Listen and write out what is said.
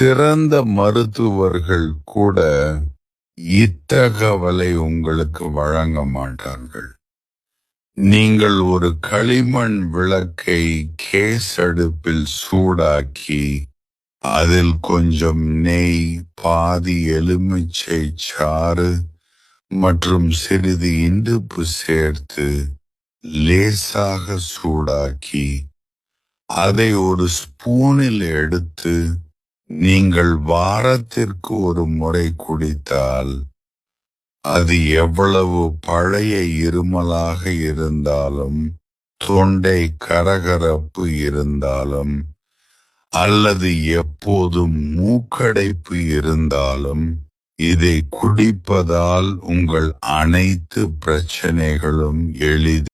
சிறந்த மருத்துவர்கள் கூட இத்தகவலை உங்களுக்கு வழங்க மாட்டார்கள். நீங்கள் ஒரு களிமண் விளக்கை கேஸ் அடுப்பில் சூடாக்கி அதில் கொஞ்சம் நெய் பாதி எலுமிச்சை சாறு மற்றும் சிறிது இந்துப்பு சேர்த்து லேசாக சூடாக்கி அதை ஒரு ஸ்பூனில் எடுத்து நீங்கள் வாரத்திற்கு ஒரு முறை குடித்தால் அது எவ்வளவு பழைய இருமலாக இருந்தாலும் தொண்டை கரகரப்பு இருந்தாலும் அல்லது எப்போதும் மூக்கடைப்பு இருந்தாலும் இதை குடிப்பதால் உங்கள் அனைத்து பிரச்சனைகளும் எளிதில்